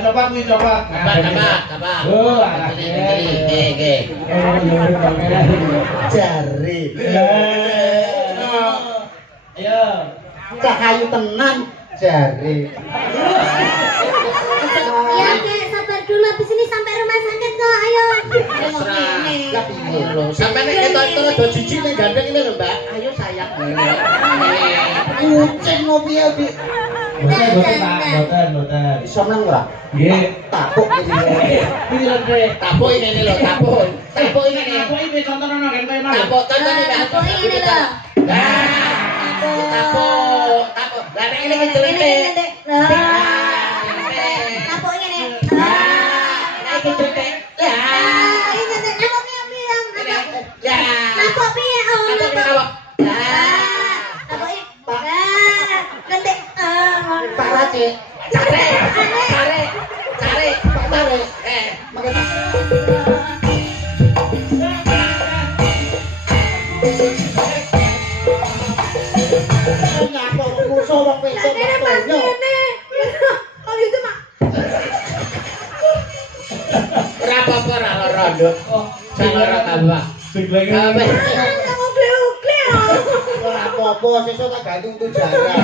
Coba kuwi coba. Coba. Oh, nggih. Jari. Ayo. Cak kayu tenan jari. Ya, Kek, sabar dulu habis ini sampai rumah sakit kok. Ayo. Lah piye lho? Sampeyan nek ketok terus do jiji ning gandeng ini lho, Mbak. Ayo sayang. Kucing mau piye, Bi? Boten. Iso nang ora? Nggih. Tapuk iki. Kuwi lho, Dek. Tapuk ini lho, tapuk. Tapuk ini. Aku iki contohno nang kene mah. Tapuk contohnya Mbak. Tapuk ini lho. Tapuk. Lah nek ini kecelente. Tapuk ini. Nek kecelente. Tapuk piye? Pak Raci. Cari. Nyapok musuh wong wedok. Ora apa-apa ora lara, Nduk. Sak lara tambah. Sing lagi. Ora apa-apa, sesuk tak gantung tujara.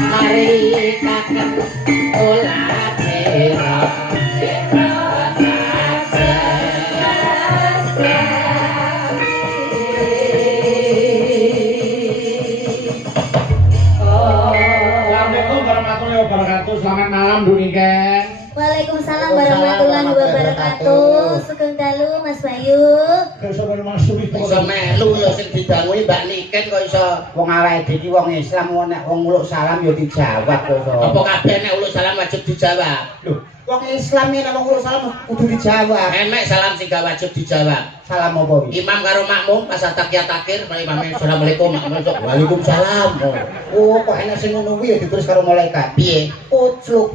Mari kakek ulah sira Assalamualaikum warahmatullahi wabarakatuh. Selamat malam Dunike. Waalaikumsalam warahmatullahi wabarakatuh. Sugeng dalu Mas Bayu. Iso masuk iki. iso melu ya sing didanguhi Mbak Niken kok iso wong awake iki wong Islam nek wong uluk salam ya dijawab kok iso. Apa kabeh nek uluk salam wajib dijawab? Lho, wong Islam nek wong uluk salam kudu dijawab. Emek salam sing gak wajib dijawab. Salam apa iki? Imam karo makmum pas takiyat akhir mari imame asalamualaikum makmum waalaikumsalam. Oh, kok enek sing ngono kuwi ya ditulis karo malaikat. Piye? Ucluk.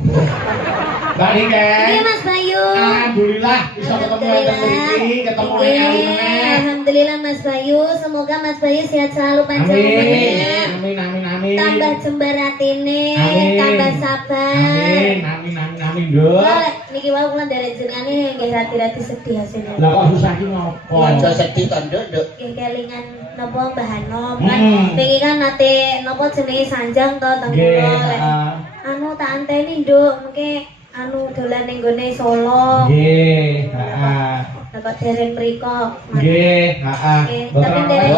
Mbak Niken. Iya Mas Bayu. Alhamdulillah bisa ketemu enten mriki, ketemu ning alune. Alhamdulillah Mas Bayu, semoga Mas Bayu sehat selalu panjang umurnya. Amin. Tambah jembar atine, Amin. tambah sabar. Amin, Nduk. Wah, niki wae kula nderek jenengane nggih rati-rati sedih hasilnya. Lah kok susah ki ngopo? Aja sedih to, Nduk. Nggih kelingan napa Mbah Hanom kan wingi kan nate napa jenenge sanjang to teng kula lek anu tak anteni Nduk mengke anu dolan ning gone Solo. Nggih, heeh. Bapak dereng mriko. Nggih, heeh. Tapi dereng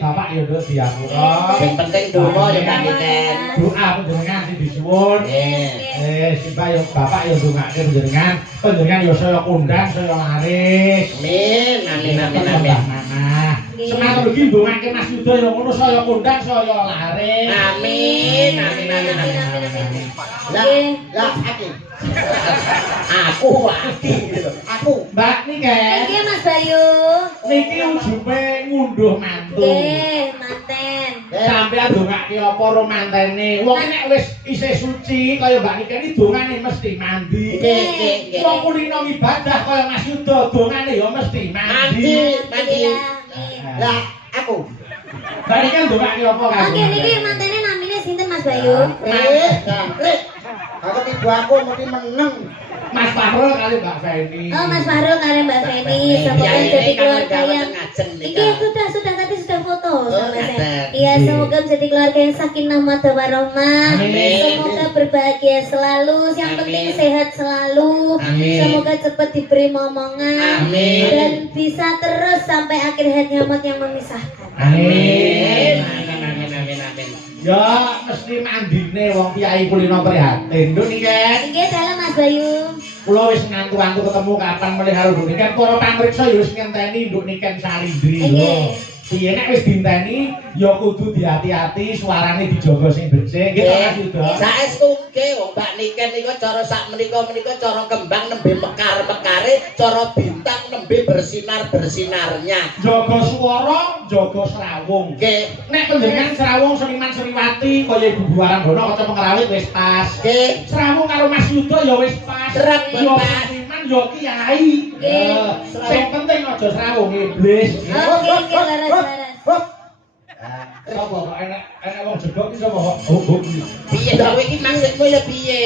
Bapak ya Nduk diapura. Sing penting donga ya Mbak Niken. Doa panjenengan sing disuwun. Sembah ya Bapak ya ndongake panjenengan ya saya kondang saya laris. Amin. Semangat iki ndongake Mas Yuda ya ngono saya kondang saya laris. Amin. Lah aku Mbak Niken. Nggih Mas Bayu. Niki ujume ngunduh mantu. Nggih, manten. Sampeyan ndongake apa ro mantene? Wong nek wis isih suci kaya Mbak Niken iki dongane mesti mandi. Nggih. Wong kulino ibadah kaya Mas Yuda dongane ya mesti mandi. Mandi. Lah aku. Mbak Niken ndongake apa kan? Oke, niki mantene namine sinten Mas Bayu? Aku ibu aku mesti meneng. Mas Fahrul kali Mbak Feni. Oh, Mas Fahrul kali Mbak Feni. Semoga jadi keluarga yang. Iki sudah tadi sudah foto foto sama saya. ngaten. Iya, semoga menjadi keluarga yang sakinah mawaddah warahmah. Amin. Semoga berbahagia selalu, yang Amin. penting sehat selalu. Amin. Semoga cepat diberi momongan Amin. dan bisa terus sampai akhir hayat nyamat yang memisahkan. Amin. Amin, amin, amin. Ya mesti mandine wong piyai kulino prihatin. Nduk Niken. Oke, dalam Mas Bayu. Kula wis ngantu-antu ketemu kapan meneh karo Nduk Niken. Para pamriksa ya wis ngenteni Nduk Niken Salindri. Oke. Piye nek wis dinteni ya kudu diati-ati suarane dijaga sing bersih. Nggih to Mas Yuda. Saestu nggih wong Mbak Niken niku cara sak menika cara kembang nembe mekar-mekare, cara bintang nembe bersinar-bersinarnya. Jaga swara, jaga serawung. Nggih. Nek panjenengan serawung Seniman Sriwati kaya Ibu Buarandono kaca pengrawit wis pas. Nggih. Serawung karo Mas Yuda ya wis pas. Trep, Ya pas. Seniman ya kiai. Nggih. Sing penting aja serawung iblis. Oke, laras. Sapa kok enak wong jedok iki sapa kok? Oh. Piye to kowe iki maksudmu lho piye?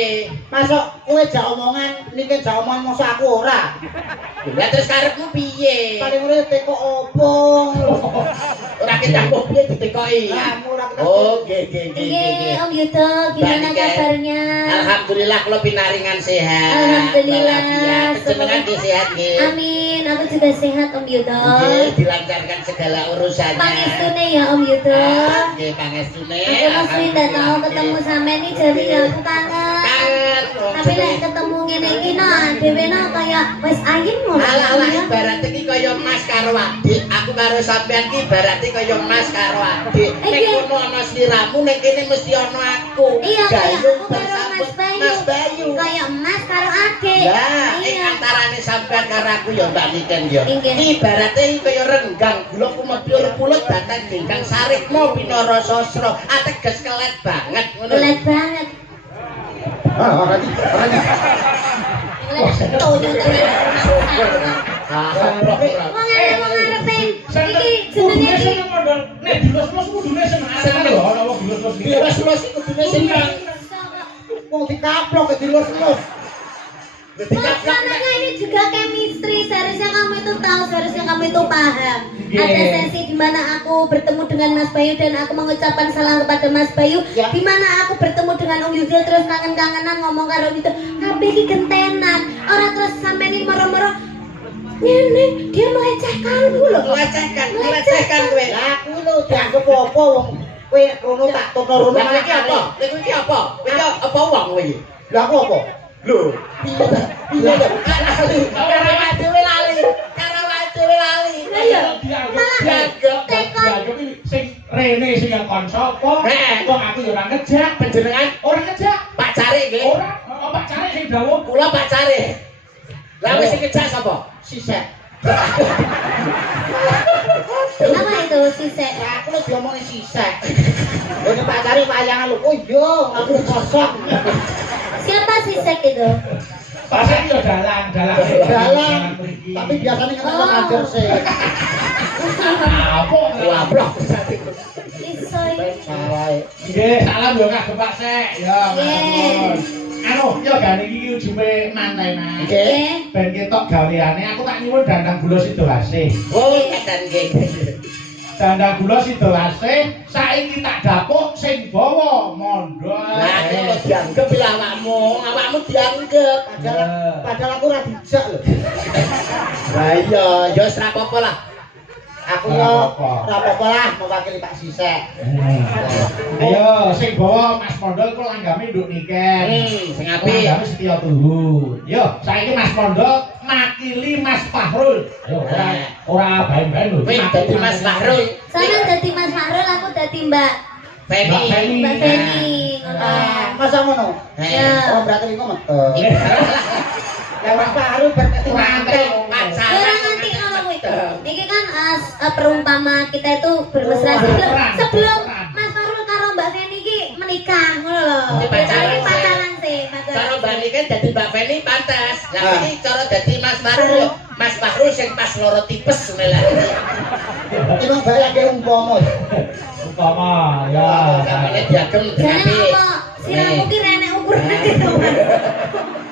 Masuk kowe jak omongan niki jak omongan mosok aku ora. Lah terus karepmu piye? Paling urip teko opo. Ora kedah kok piye ditekoki. Lah murah kita. Oh, nggih. Oke, Om Yudo, gimana Mbak Niken. kabarnya? Alhamdulillah kula pinaringan sehat. Alhamdulillah. Walafiat. Jenengan nggih sehat nggih. Amin, aku juga sehat Om Yudo. Nggih, dilancarkan segala urusannya. Pangestune ya Om Yudo. Nggih, pangestune. Aku mesti ndak tahu ketemu sampe ini jadi aku kangen. Kangen. Tapi lek ketemu ngene iki nah, dhewe nah kaya wis ayem ngono. Alah ibarat iki kaya Mas karo adik, aku karo sampean iki ibarat kaya Mas karo adik. Nek kono ana sliramu, nek kene mesti ana aku. Iya kaya Gayung aku karo bersambut Mas Bayu. Bayu. Kaya emas karo adik. Lah, ing Iya. antarane sampean karo aku ya Mbak Niken ya. Inggih. Iki ibarate kaya renggang, gula kumepul pulut batang dingkang sarikmu pinara sastra. Ateges kelet banget ngono. Belet banget. Ora iki. Belet toyo tenan. Wong ngarepe iki jenenge iki Nek dilus-lus kudune seneng lho ana wong dilus-lus iki. Terus kudune seneng. Wong dikaplok ke dilus-lus. Karena ini juga chemistry, seharusnya kamu itu tahu, seharusnya kamu itu paham. Ada sesi di mana aku bertemu dengan Mas Bayu dan aku mengucapkan salam kepada Mas Bayu. Ya. Di mana aku bertemu dengan Om Yudhil terus kangen-kangenan ngomong karo itu. Tapi iki gentenan. Orang terus sampai ini moro-moro. Nenek, dia melecehkanku loh. Melecehkan kowe. Lah aku lho dianggep apa wong kowe rono tak tono rono Lah iki apa? Lha iki apa? Iki apa wong kowe iki? Lah aku apa? Lho, piye lho? Karo awake dhewe lali. Lah iya. Dianggap sing rene sing kanca apa? Wong aku ya ora ngejak. Panjenengan Ora ngejak. pacare nggih. Ora pacare sing dawuh. Kula pacare. Lah wis sing ngejak sapa? Sisek. Apa itu sisek? Lah aku lho diomongin sisek. Ini Pak Cari wayangan lho. Oh iya, aku kosong. Siapa sisek itu? Pasar yo dalang. Dalam. Tapi biasanya kan Oh. ngajar sih. Apa? Wablok. Isoy. Salah. Nggih, salam yo Kak Bapak Sek. Ya, Nggih. anu, yo gane iki ujube mantenan. Nggih. Ben ketok gaweane aku tak nyuwun dandang gula Sidoasih. Oh, katen nggih. Dandang gula Sidoasih saiki tak dapuk sing bawa mondok. Lah kok dianggep lah awakmu dianggep. Padahal aku ora dijak lho. Lah iya, ya wis ra apa-apa lah. Aku yo ora apa-apa lah mewakili Pak Sisek. Ayo sing bawa Mas Mondol ku langgame Nduk Niken. Sing apik. Langgame Setya Tuhu. Yo, saiki Mas Mondol makili Mas Fahrul. Yo, ora bae-bae lho. Kowe dadi Mas Fahrul. Sana dadi Mas Fahrul, aku dadi Mbak Feni. Mbak Feni. Masa ngono? Ya. Oh berarti iku metu. Lah Mas Fahrul berarti mantel. Ora nganti ngono kuwi. Iki kan perumpama kita itu bermesra sebelum Mas Fahrul karo Mbak Feni iki menikah ngono lho. Iki pacaran sih, Cara Mbak Niken dadi Mbak Feni pantes. Lah iki cara dadi Mas Fahrul. Mas Fahrul sing pas loro tipes ngene lah. Iki mung bayake umpama. Umpama ya. Sampeyan diagem Jane apik. apa? Siramu ki renek ukurane gitu.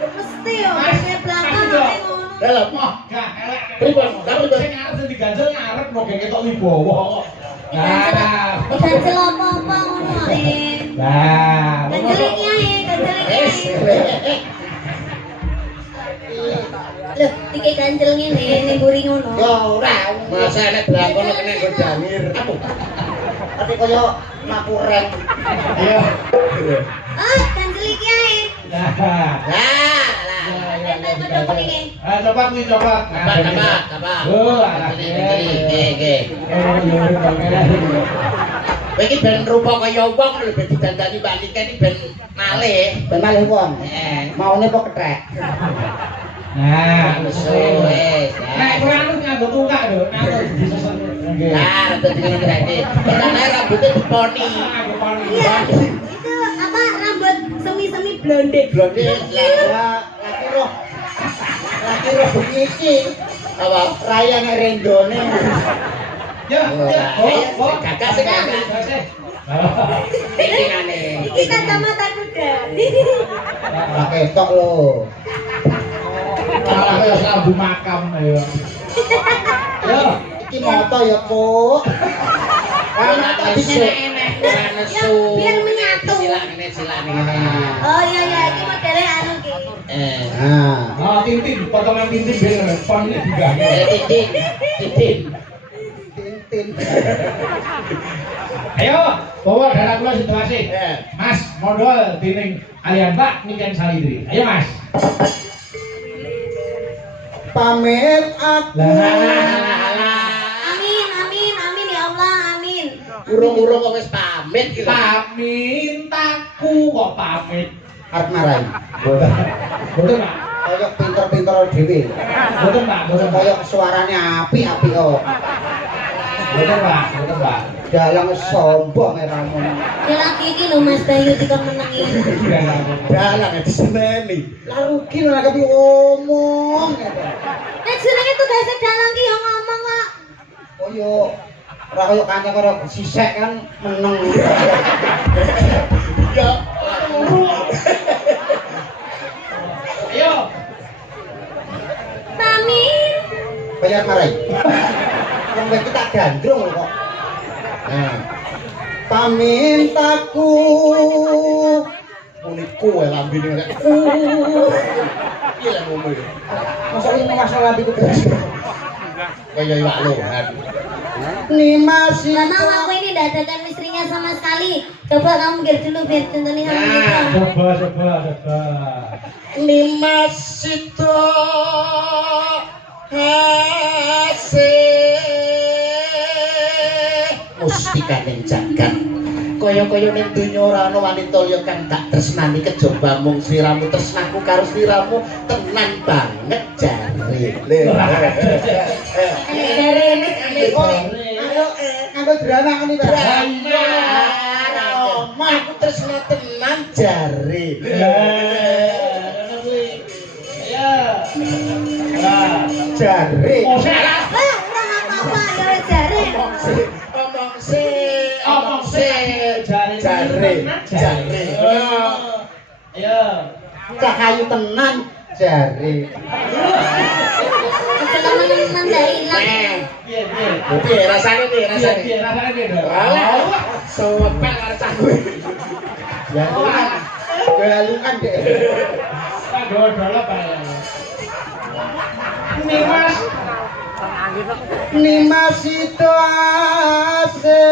Mesti yo, kaya belakang ngono. Lah Mah, gak elek. Pripun? Pripun? Sing arep diganjel ngarep kok ketok wibawa kok. Ganjel apa-apa ngono ae. Nah, Ganjel iki ae, ganjel iki. Loh, iki ganjel ngene ning mburi ngono. Ya ora, masa enek blakono kena nggo damir. Tapi kaya makuren. Iya. Ah, ganjel iki ae. Nah. Coba kuwi coba. Apa? Oh, Nggih. Kowe iki ben rupa kaya wong lho ben didandani Mbak Nika iki ben malih. Ben malih wong. Heeh. Maune kok kethek. Nah, wis. Nek kowe anu nganggo tukak lho, nganggo disusun. Nggih. Nah, rada dingin berarti. Pertama rambutnya diponi. Iya. Itu apa rambut semi-semi blonde. Blonde Lah, laki roh iki. apa? Raya nek rendone. Ya, Kakak sing kakak. Iki ngene. Iki kacamata kuda. Lah ketok lho. Malah kaya lambu makam ya. Ya, Iki moto ya, Puk. Ora enek. Ora nesu. Biar menyatu. Silak ngene. Oh iya iya, iki modele anu ki. Nah, tintin, potongan tintin ben pon iki juga. Titin. tintin. Ayo, bawa darah kula situasi. Eh. Mas, modal tining kalian Mbak Niken Salidri. Ayo, Mas. Pamit aku. Amin ya Allah, amin. Urung-urung kok wis pamit iki lho. Pamintaku kok pamit. Arep marahi. Betul, Pak. Kaya pinter-pinter dhewe. Betul, Pak. Betul, Pak. Kaya suarane apik-apik kok. Betul, Pak. Betul, Pak. Dalang sombong ramun. Ya lagi iki lho Mas Bayu dikon menengi. Dalang diseneni. Lah rugi lho nek omong. Nek jenenge tugase dalang ki yo ngomong kok. Kaya ora kaya kanca karo sisek kan meneng. Ya. Ayo. Pamit. Bayar marahi. Wong iki tak gandrung lho kok. Pamintaku Uniku wae lambene nek. Piye lah ngomong iki? masa ini masalah itu terus. Kaya iwak lho. Ni masih Gak mau aku ini tidak ada chemistry-nya sama sekali. Coba kamu biar dulu biar contohnya sama kita. Coba. Lima sito mustika ning jagat kaya-kaya ning donya ora ana wanita liya kang tak tresnani kejaba mung sliramu tresnaku karo sliramu tenan banget jare Ayo drama ngene ta. aku tresna tenan jare Jare. Apa-apa ya jare. omong se jare Ayo. Cahayu tenan jare. Teman-teman dari hilang. piye rasane piye rasane Piye rasane piye, Dok? alah sopek karo cah kowe Ya galukan deh. Tak dodol apa ya? Nih, Mas. Ni masih ase.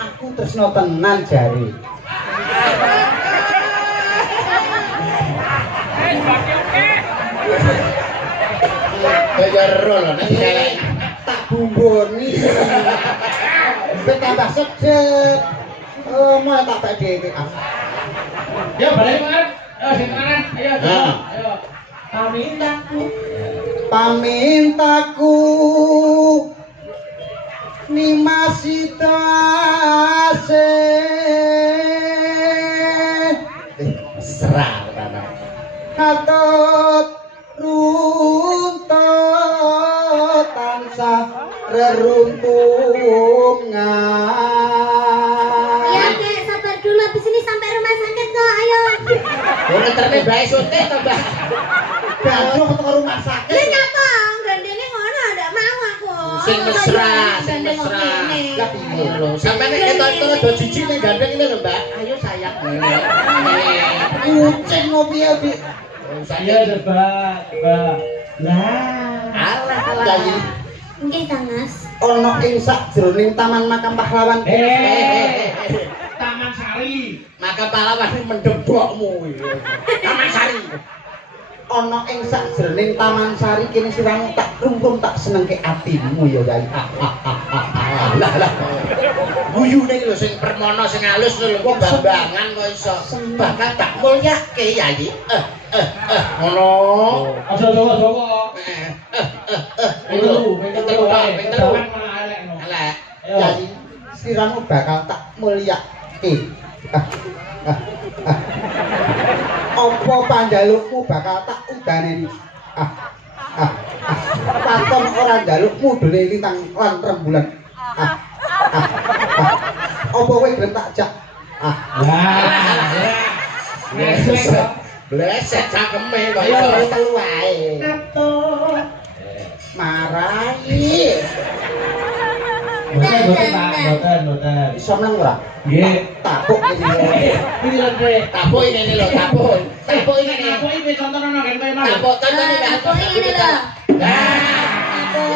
Aku tresno tenan jare. kaya ro lho nek elek Tak bumboni. Ben tambah sedep. Oh, mau tak tak dhewe. Ya balik Mas. Ayo sing kanan. Ayo. Ah. Ayo. Pamintaku. Pamintaku ni masih ase. serah ana Katut runtut tansah reruntungan. Ya Dek, sabar dulu habis ini sampai rumah sakit kok. Ayo. ora terne bae suntik to Mbak Gandrung ke rumah sakit. Lah nyapa? Gandengnya ngono ndak Sing mesra, sing mesra. Lah piye? Lho, sampeyan nek ketok-ketok do jiji ning gandeng ini lho, Mbak. Ayo sayang. Kucing ngopi ya, Dik. Iya, coba. Lah. Alah, alah. Yayi. Nggih, Kang Mas. Ono ing sakjroning Taman Makam Pahlawan. Taman Sari. Maka pahlawan ini mendebokmu. Taman Sari. Ono ing sakjroning Taman Sari kene siramu tak rungkum tak senengke atimu ya, Yayi. Lah. Guyune iki lho sing permono sing halus lho iki bambangan kok iso. Bakal tak mulyake Yayi. Ngono. Aja dawa-dawa. Pinter. Elek. Yayi, siramu bakal tak mulyake. Apa panjalukmu bakal tak udaneni? Paton ora njalukmu dene lintang lan rembulan. Apa kowe gelem tak jak? Bleset cakeme kok Ayo iso. telu wae. Atur. Marai. Boten. Iso meneng ora? Nggih. Tapuk iki. Iki lho, Dre. Tapuk ini lho, tapuk. Tapuk ini. Tapuk iki contohno kan kowe mau. Tapuk contohnya Mbak. Tapuk ini lho.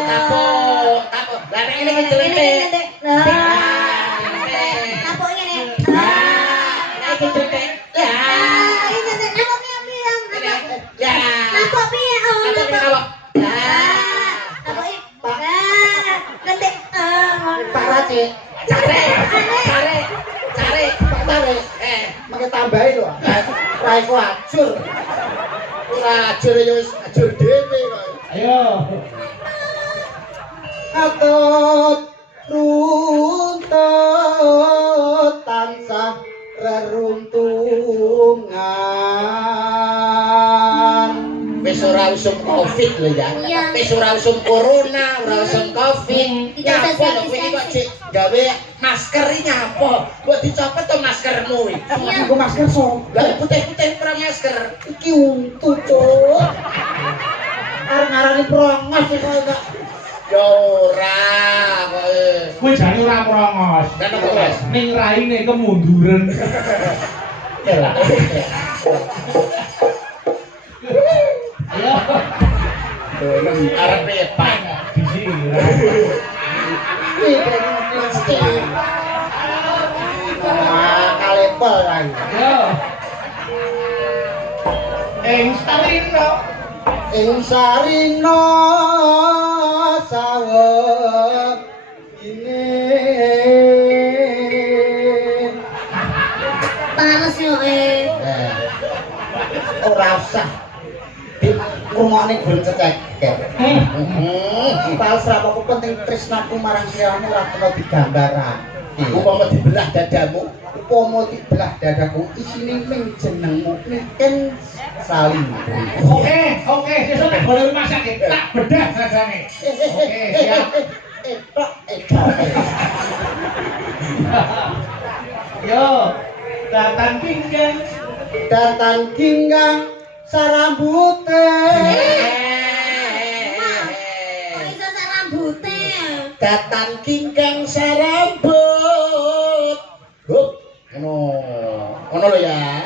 Tapuk. Lah nek ini kejelentik. Tapuk ini. Nek kejelentik. Ya. Tapuk piye? Oh, Tapuk tapuk. apa? Tapuk iki. Nanti Pak Raci, Cari. Pak Tare, mengke tambahi lho. Raiku ajur. Ora ajur ya wis ajur dhewe kok. Ayo. Atut runtut tansah reruntungan. Wis ora usum Covid lho ya. Iya. Wis ora usum corona, ora usum Covid. Tidak Nyapa lho sensasi. kowe iki kok Cik gawe masker iki nyapa? Kok dicopot to maskermu iki? Nganggo masker so. Lah putih-putih ora masker. Iki untu, Cuk. Arep ngarani prongos iki kok enggak. Ya ora kok. Kowe jane ora merongos. Kan apa, Mas? Ning raine kemunduran. Ya lah. Ayo. Arep pepak. Biji. Iki mesti. Kalepel kan. Ayo. Starino. Ing sarina sawet ini panas yo ora usah ngrungokne gon cecek. Pal serapaku penting tresnaku marang siramu ora kena digambarake. Upama dibelah dadamu, Upama dibelah dadaku isine ming jenengmu Niken Salim. Oke, sesuk tak boleh masak tak bedah dadane. Oke, siap. Etok. Yo, datang pinggang. Datang ginggang sarambute. kok iso sak rambute datang kingkang sarambut. Hup, ono lho ya.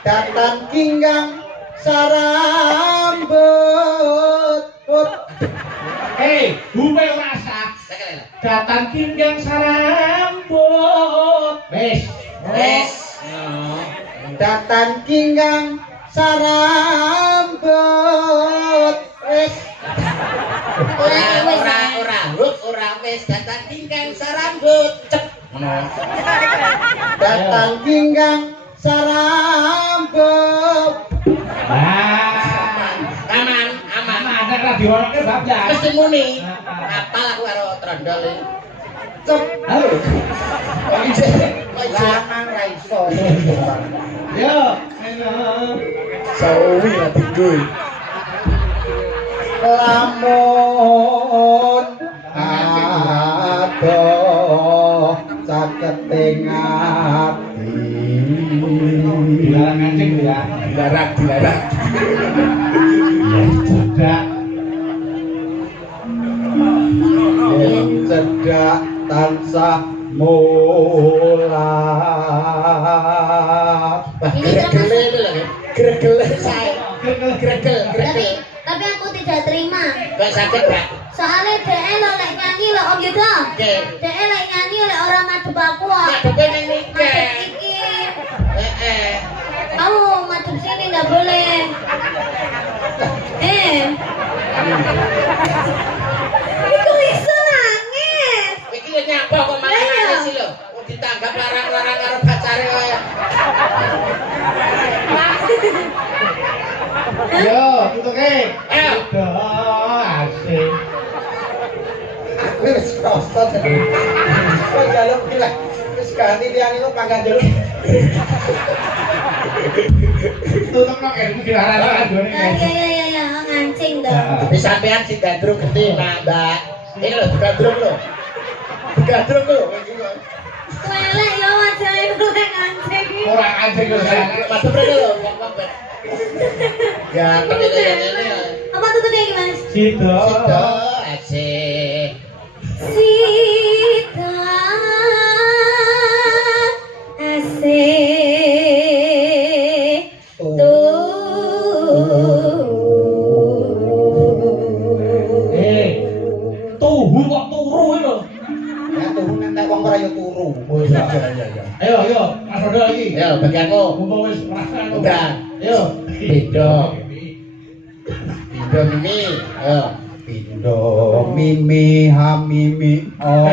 Datang ginggang sarambut. Hei, bume rasa. Datang pinggang sarambut. Wes. Datang ginggang sarambut. Ora wis datang kingkang sarambut. Cep. Datang ginggang sarambut. Aman. Ada radio orangnya bablas. Mesti muni. Apal aku karo trondol iki. Cep. Halo. Kok ijek? Lanang ra iso. Yo, enak. Sawi ati gue. Lamun adoh caketing ati. Dilarang ngancing ya. Dilarang. Ya, tidak. tansah mulat. Gregele itu lho. Gregele saya. Gregel. Tapi aku tidak terima. Gak sakit, Pak. Soalnya DE lo lek nyanyi lo Om Yudo. Oke. DE lek nyanyi oleh orang madep aku. Madepnya nang niki. Madep iki. Heeh. Kamu madep sini nggak boleh. Iku iso nangis. Iki lho nyapa kok malah nangis lho. Wong ditanggap larang-larang karo pacare kaya. Yo, tutuke. Ayo. Asik. Aku wis prostot. Kok jaluk iki lah. Wis ganti liyane kok pangkat jaluk. Tutup nok ilmu dilarang adone. Ya, ngancing dong. Tapi sampean sing gandrung gede, Mbak. Ini lho gandrung lho. Gandrung lho. Welek yo wajah iku lek ngancing. Ora anjing lho. Madep rene lho, wong-wong. Ya, tapi kaya ngene. Apa tutupnya iki, Mas? Sido. Sido asik. Sita asik Tuhu kok turu lho. Ya turu nek wong ora ya turu. Oh iya. Ayo, Mas Rodo iki. Ya, bagianku. Mumpung wis merasa. Udah. Ayo. Pindo. Pindo mimi. Ayo. Pindo mimi hamimi oh.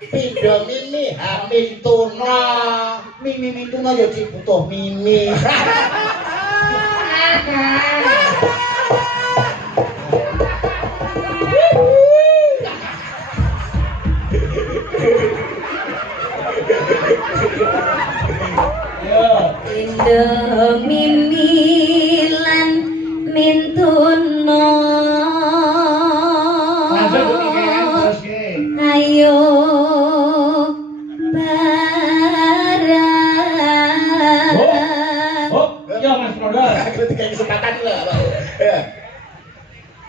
Pindo mimi hamil tuna. Mimi tuna ya dibutuh mimi. Indo mimilan mintuno ayo barang Yo Mas Rodo. Aku tiga kesempatan lho. Ya.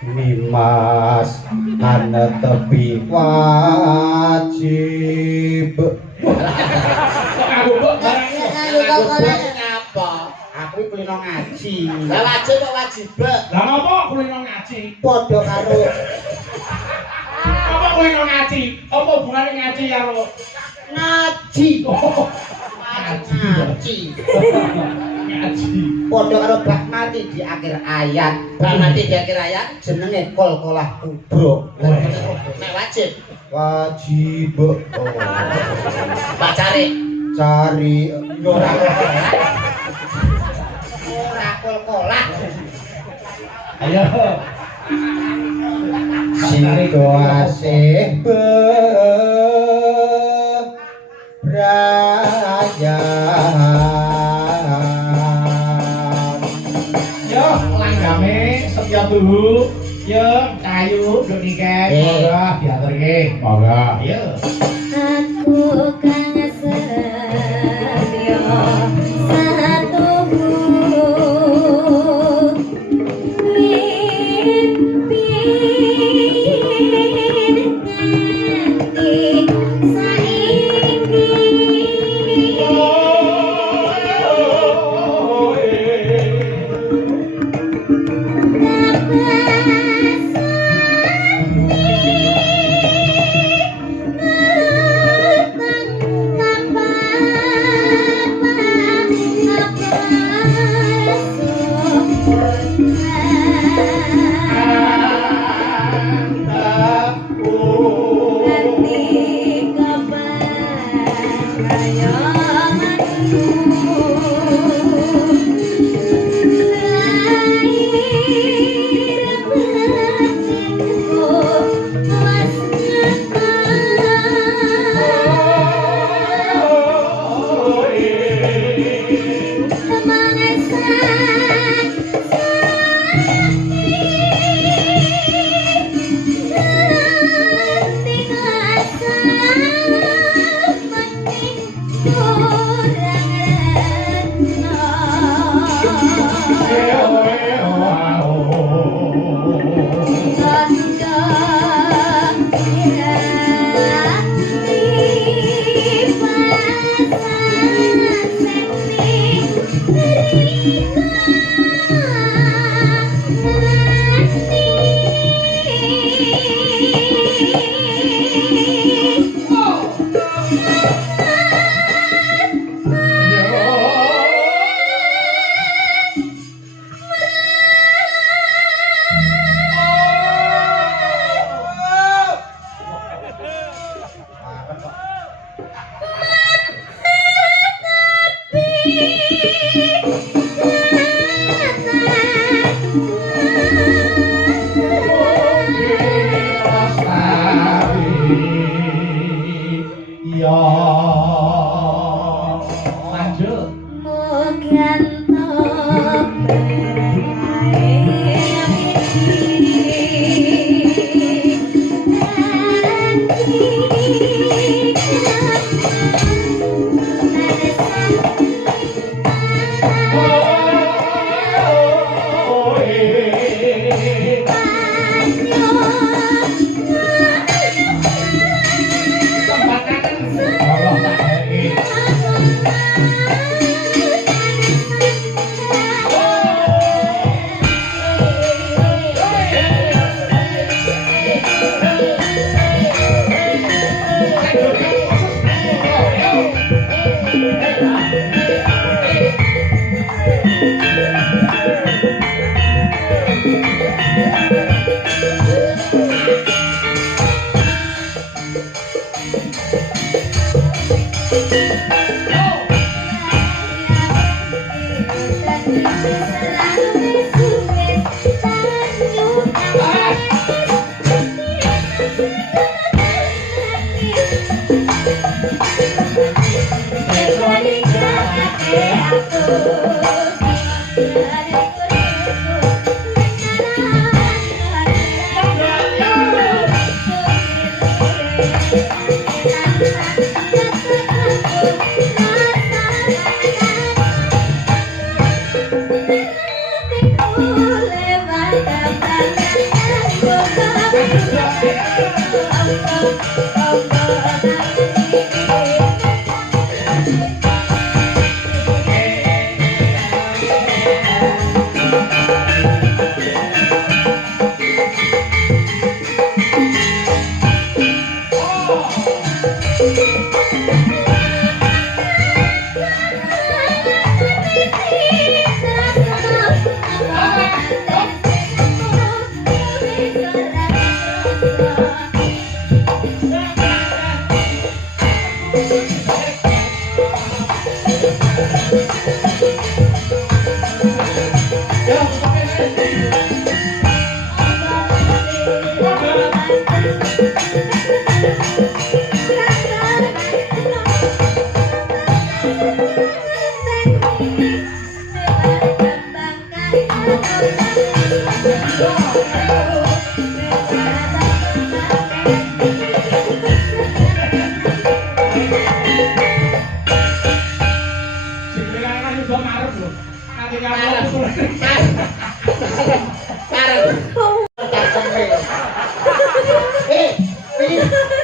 Nimas ana tebi wajib. Aku kok barangnya. Ngapa? Aku kulino ngaji. Lah wajib kok wajib. Lah ngopo kulino ngaji? Padha karo Apa kulino ngaji? Apa hubungane ngaji karo ngaji. Ngaji. ngaji? Padha karo bak mati di akhir ayat. Bak mati di akhir ayat Jenenge kol-kolah kubro. nek wajib. Wajib. Oh. Pak cari. Cari ora kol-kolah. Ayo. Sido asih Yo, langgame setia tuhu. Yo, kayu nduk niket. Monggo diaturke. Monggo. Yo. aku kang sedya satu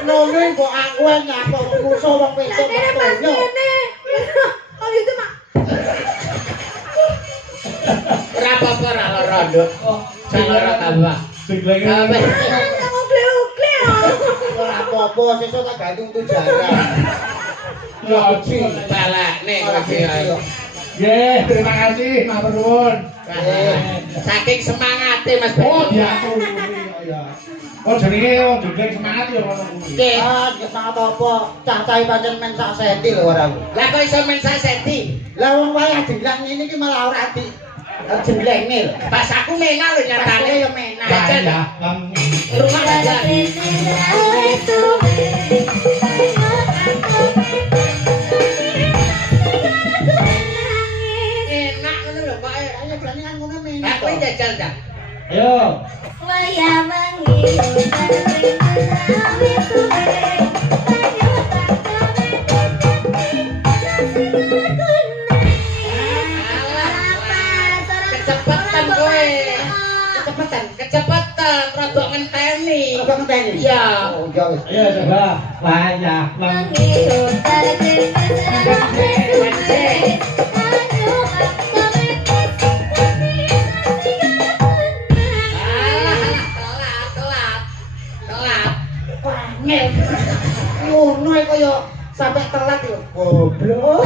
Nongeng kok aku nyapa musuh wong wedok kok donya. Oh itu mak. Ora apa-apa ora lara, Nduk. Salara tambah. Sing lagi. Kamu gle-gle. Ora apa-apa sesuk tak gantung tujara. Ya oji. Balak nek kowe. Nggih, terima kasih, matur nuwun. Saking semangate Mas Oh, Bayu. diaturi ya. Oh, jenenge wong gendeng semangat ya ngono kuwi. Nggih. Ah, semangat apa? Cah-cahe pancen men sak senti lho ora. Lah kok iso men sak senti? Lah wong wayah jenglang ngene iki malah ora di jenglenge lho. Pas aku mengal lho nyatane. Ya menang. Jajan. Ya, Bang. Rumah jajan. Enak ngono lho kok. Ayo berani kan ngono menang. Lah kowe jajal dah. Ayo. Waya mengilu Kecepatan kowe. Cepetan. Kecepatan rodok ngenteni. Apa ngenteni? Iya. Oh, ya wis. Ayo coba. Wayah Bang. Wangel. Ngono ae kaya sampe telat yo. Goblok.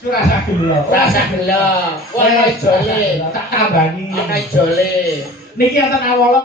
Surasa gelo. Rasa gelo. Wah, jole. Tak tambani. Ana jole. Niki enten awala